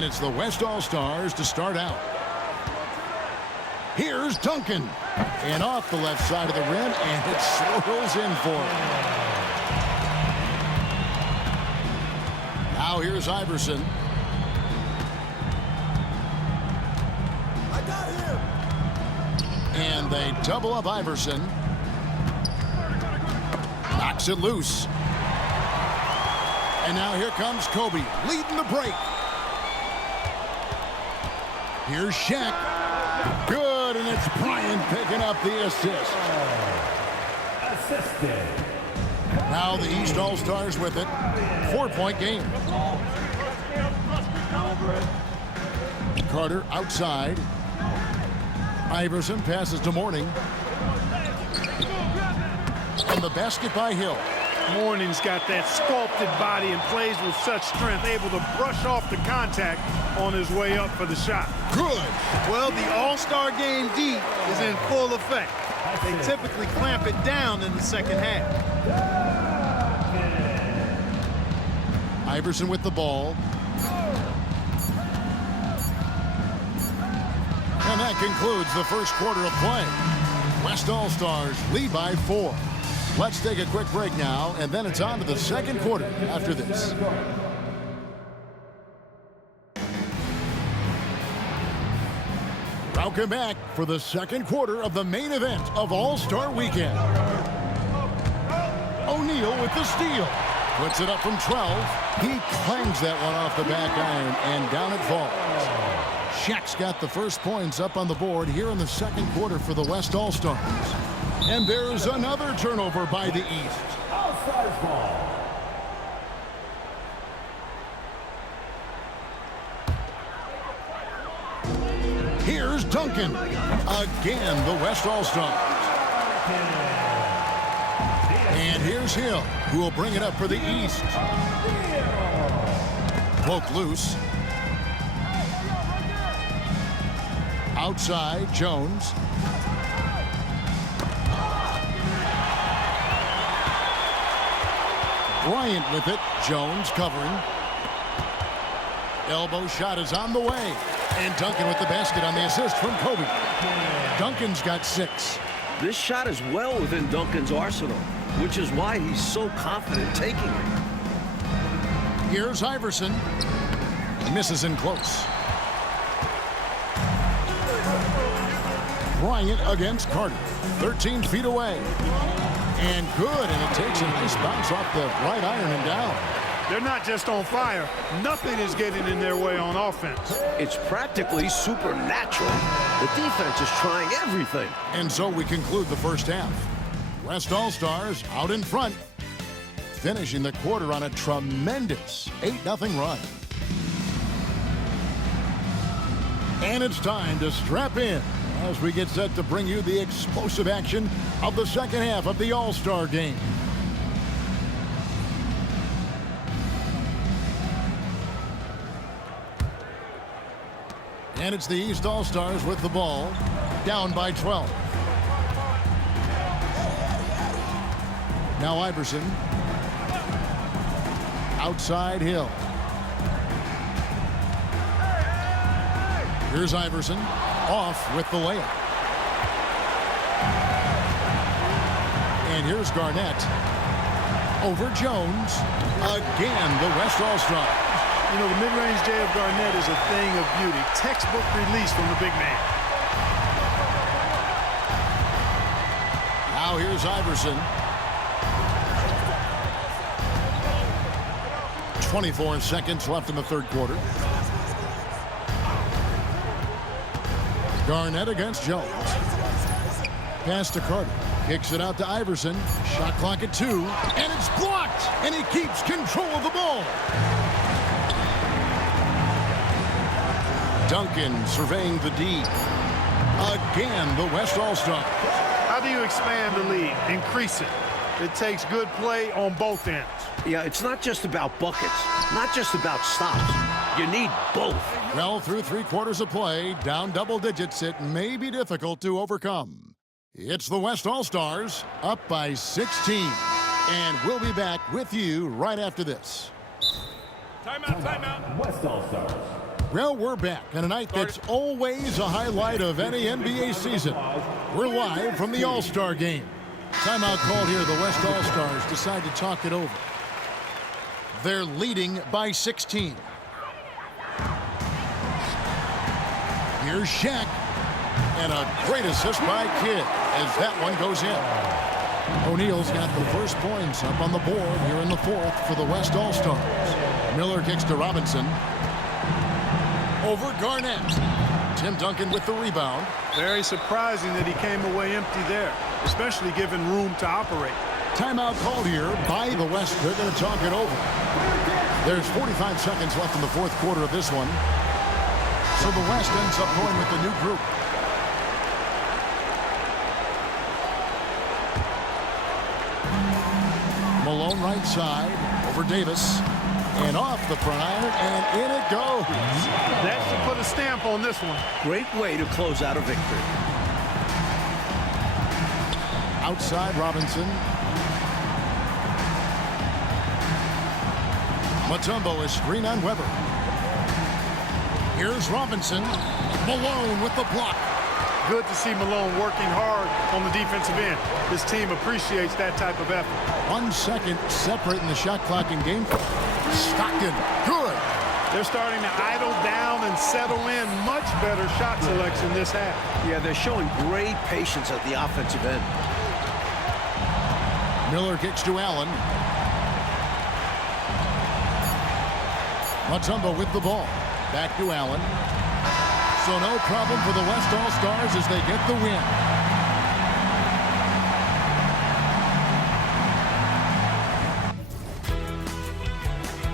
And it's the West All-Stars to start out. Here's Duncan. And off the left side of the rim, and it swirls in for him. Now here's Iverson. I got him. And they double up Iverson. Knocks it loose. And now here comes Kobe, leading the break. Here's Shaq. Good, and it's Bryant picking up the assist. Assisted. Now the East All-Stars with it. 4-point game. Carter outside. Iverson passes to Mourning. And the basket by Hill. Mourning's got that sculpted body and plays with such strength, able to brush off the contact on his way up for the shot. Good. Well, the All-Star Game D is in full effect. They typically clamp it down in the second half. Iverson with the ball. And that concludes the first quarter of play. West All-Stars lead by 4. Let's take a quick break now, and then it's on to the second quarter after this. Welcome back for the second quarter of the main event of All-Star Weekend. O'Neal with the steal. Puts it up from 12. He clangs that one off the back iron, and down it falls. Shaq's got the first points up on the board here in the second quarter for the West All-Stars. And there's another turnover by the East. All-Stars ball. Here's Duncan. Again, the West All-Stars. And here's Hill, who will bring it up for the East. Poke loose. Outside, Jones. Bryant with it. Jones covering. Elbow shot is on the way. And Duncan with the basket on the assist from Kobe. Duncan's got 6. This shot is well within Duncan's arsenal, which is why he's so confident taking it. Here's Iverson. Misses in close. Bryant against Carter. 13 feet away. And good, and it takes a nice bounce off the right iron and down. They're not just on fire. Nothing is getting in their way on offense. It's practically supernatural. The defense is trying everything. And so we conclude the first half. West All-Stars out in front, finishing the quarter on a tremendous 8-0 run. And it's time to strap in as we get set to bring you the explosive action of the second half of the All-Star Game. And it's the East All-Stars with the ball, down by 12. Now Iverson. Outside Hill. Here's Iverson. Off with the layup. And here's Garnett. Over Jones. Again, the West All-Stars. You know, the mid-range J of Garnett is a thing of beauty. Textbook release from the big man. Now here's Iverson. 24 seconds left in the third quarter. Garnett against Jones. Pass to Carter. Kicks it out to Iverson. Shot clock at 2. And it's blocked. And he keeps control of the ball. Duncan surveying the D. Again, the West All-Stars. How do you expand the lead? Increase it. It takes good play on both ends. Yeah, it's not just about buckets, not just about stops. You need both. Well, through 3 quarters of play, down double digits, it may be difficult to overcome. It's the West All-Stars, up by 16. And we'll be back with you right after this. Timeout, timeout. West All-Stars. Well, we're back on a night that's always a highlight of any NBA season. We're live from the All-Star game. Timeout called here. The West All-Stars decide to talk it over. They're leading by 16. Here's Shaq. And a great assist by Kidd as that one goes in. O'Neal's got the first points up on the board here in the fourth for the West All-Stars. Miller kicks to Robinson. Over Garnett. Tim Duncan with the rebound. Very surprising that he came away empty there, especially given room to operate. Timeout called here by the West. They're going to talk it over. There's 45 seconds left in the fourth quarter of this one. So the West ends up going with the new group. Malone right side over Davis. And off the prime, and in it goes. That should put a stamp on this one. Great way to close out a victory. Outside Robinson. Mutombo is screen on Weber. Here's Robinson. Malone with the block. Good to see Malone working hard on the defensive end. His team appreciates that type of effort. 1 second separating the shot clock in game. Stockton, good. They're starting to idle down and settle in. Much better shot selection this half. Yeah, they're showing great patience at the offensive end. Miller kicks to Allen. Mutombo with the ball. Back to Allen. So no problem for the West All-Stars as they get the win.